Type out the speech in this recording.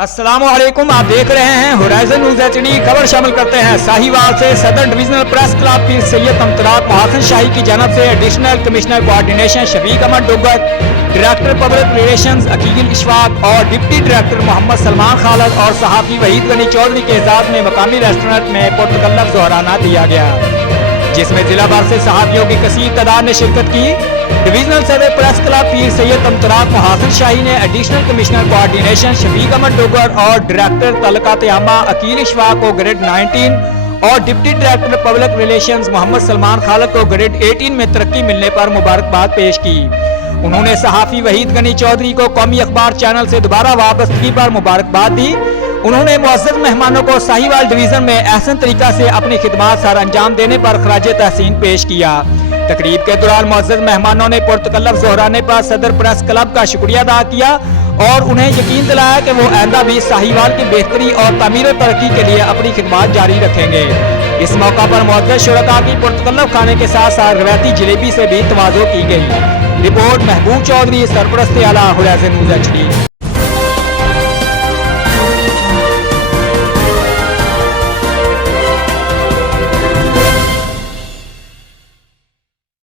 अस्सलाम वालेकुम, आप देख रहे हैं होराइजन न्यूज एचडी। खबर शामिल करते हैं साहिवाल से। सदर डिविजनल प्रेस क्लब पीर सैयद तमतराक मोहसिन शाही की जानब से additional commissioner coordination Shafiq Ahmed Dogar, director public relations Aqeel Ishfaq और डिप्टी डायरेक्टर मोहम्मद सलमान खालद और सहाफ़ी वहीद गनी चौधरी के एजाज़ में मकामी रेस्टोरेंट में पुरतकल्लफ ज़ोहराना दिया गया, जिसमें जिला भर से सहाफ़ियों की कसीर तादाद ने शिरकत की। डिविजनल सदर प्रेस क्लब पीर सैयद तमतराक मोहसिन शाही ने additional commissioner coordination Shafiq Ahmed Dogar और डायरेक्टर तलकात आमा अकील इशफाक को ग्रेड 19 और deputy director public relations Mohammad Salman Khalid को ग्रेड 18 में तरक्की मिलने पर मुबारकबाद पेश की। उन्होंने सहाफ़ी वहीद गनी चौधरी को कौमी अखबार चैनल से दोबारा वापसगी पर मुबारकबाद दी। उन्होंने मुअज़्ज़ज़ मेहमानों को साहिवाल डिवीज़न में अहसन तरीका से अपनी खिदमात सर अंजाम देने पर खराज तहसीन पेश किया। तकरीब के दौरान मुअज़्ज़ज़ मेहमानों ने पुरतकल्लफ ज़ोहराने पर सदर प्रेस क्लब का शुक्रिया अदा किया और उन्हें यकीन दिलाया कि वो आइंदा भी साहिवाल की बेहतरी और तामीर और तरक्की के लिए अपनी खिदमात जारी रखेंगे। इस मौका पर मुअज़्ज़ज़ शुरका की पुरतकल्लफ खाने के साथ साथ रवायती जलेबी से भी तवाज़ो की गई। रिपोर्ट महबूब चौधरी, सरपरस्त आला, होराइजन न्यूज़ एचडी।